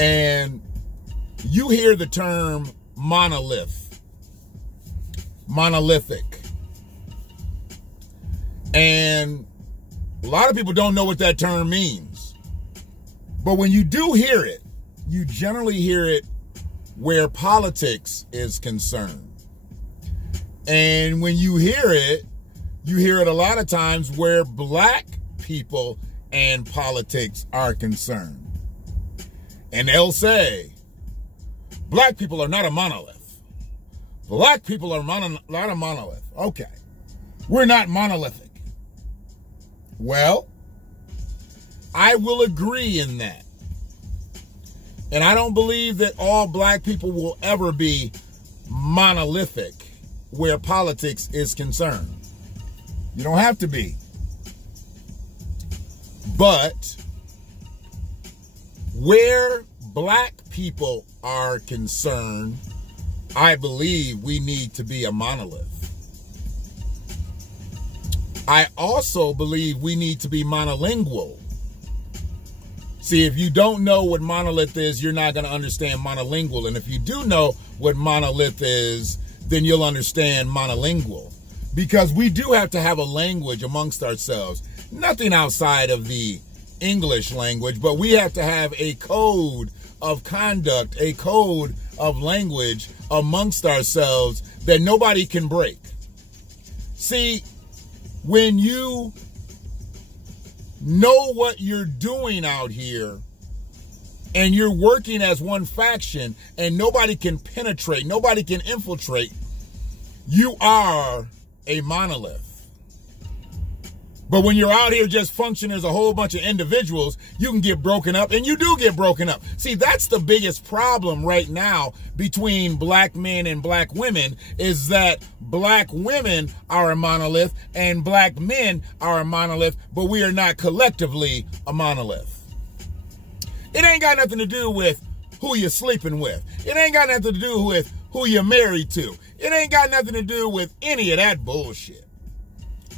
And you hear the term monolithic. And a lot of people don't know what that term means. But when you do hear it, you generally hear it where politics is concerned. And when you hear it a lot of times where black people and politics are concerned. And they'll say, black people are not a monolith. Black people are not a monolith. Okay. We're not monolithic. Well, I will agree in that. And I don't believe that all black people will ever be monolithic where politics is concerned. You don't have to be. But where black people are concerned, I believe we need to be a monolith. I also believe we need to be monolingual. See, if you don't know what monolith is, you're not going to understand monolingual. And if you do know what monolith is, then you'll understand monolingual. Because we do have to have a language amongst ourselves. Nothing outside of the English language, but we have to have a code of conduct, a code of language amongst ourselves that nobody can break. See, when you know what you're doing out here and you're working as one faction and nobody can penetrate, nobody can infiltrate, you are a monolith. But when you're out here just functioning as a whole bunch of individuals, you can get broken up, and you do get broken up. See, that's the biggest problem right now between black men and black women, is that black women are a monolith and black men are a monolith, but we are not collectively a monolith. It ain't got nothing to do with who you're sleeping with. It ain't got nothing to do with who you're married to. It ain't got nothing to do with any of that bullshit.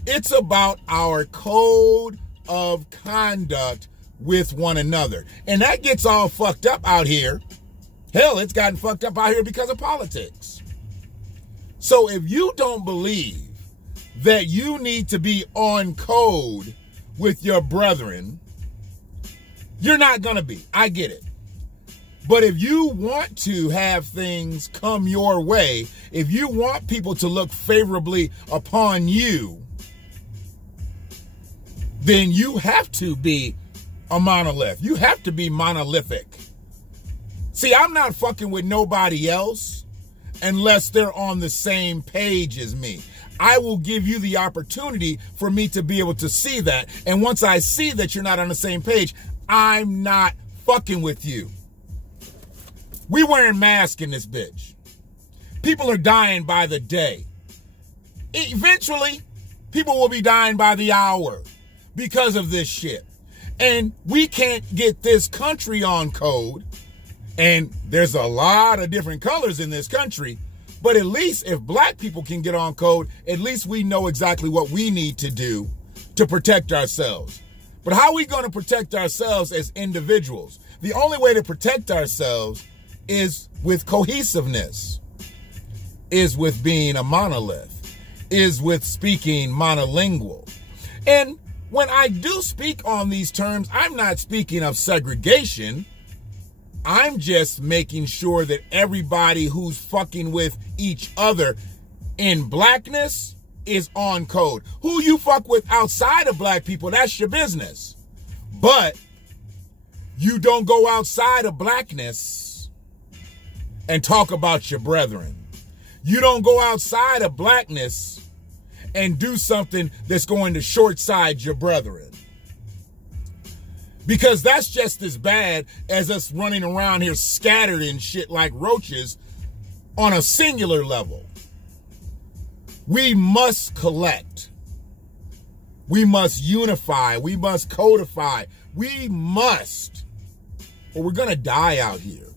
It's about our code of conduct with one another. And that gets all fucked up out here. Hell, it's gotten fucked up out here because of politics. So if you don't believe that you need to be on code with your brethren, you're not going to be. I get it. But if you want to have things come your way, if you want people to look favorably upon you, then you have to be a monolith. You have to be monolithic. See, I'm not fucking with nobody else unless they're on the same page as me. I will give you the opportunity for me to be able to see that. And once I see that you're not on the same page, I'm not fucking with you. We wearing masks in this bitch. People are dying by the day. Eventually, people will be dying by the hour because of this shit. And we can't get this country on code. And there's a lot of different colors in this country. But at least if black people can get on code, at least we know exactly what we need to do to protect ourselves. But how are we going to protect ourselves as individuals? The only way to protect ourselves is with cohesiveness, is with being a monolith, is with speaking monolingual. And when I do speak on these terms, I'm not speaking of segregation. I'm just making sure that everybody who's fucking with each other in blackness is on code. Who you fuck with outside of black people, that's your business. But you don't go outside of blackness and talk about your brethren. You don't go outside of blackness and do something that's going to short side your brethren. Because that's just as bad as us running around here scattered in shit like roaches on a singular level. We must collect. We must unify. We must codify. We must, or we're going to die out here.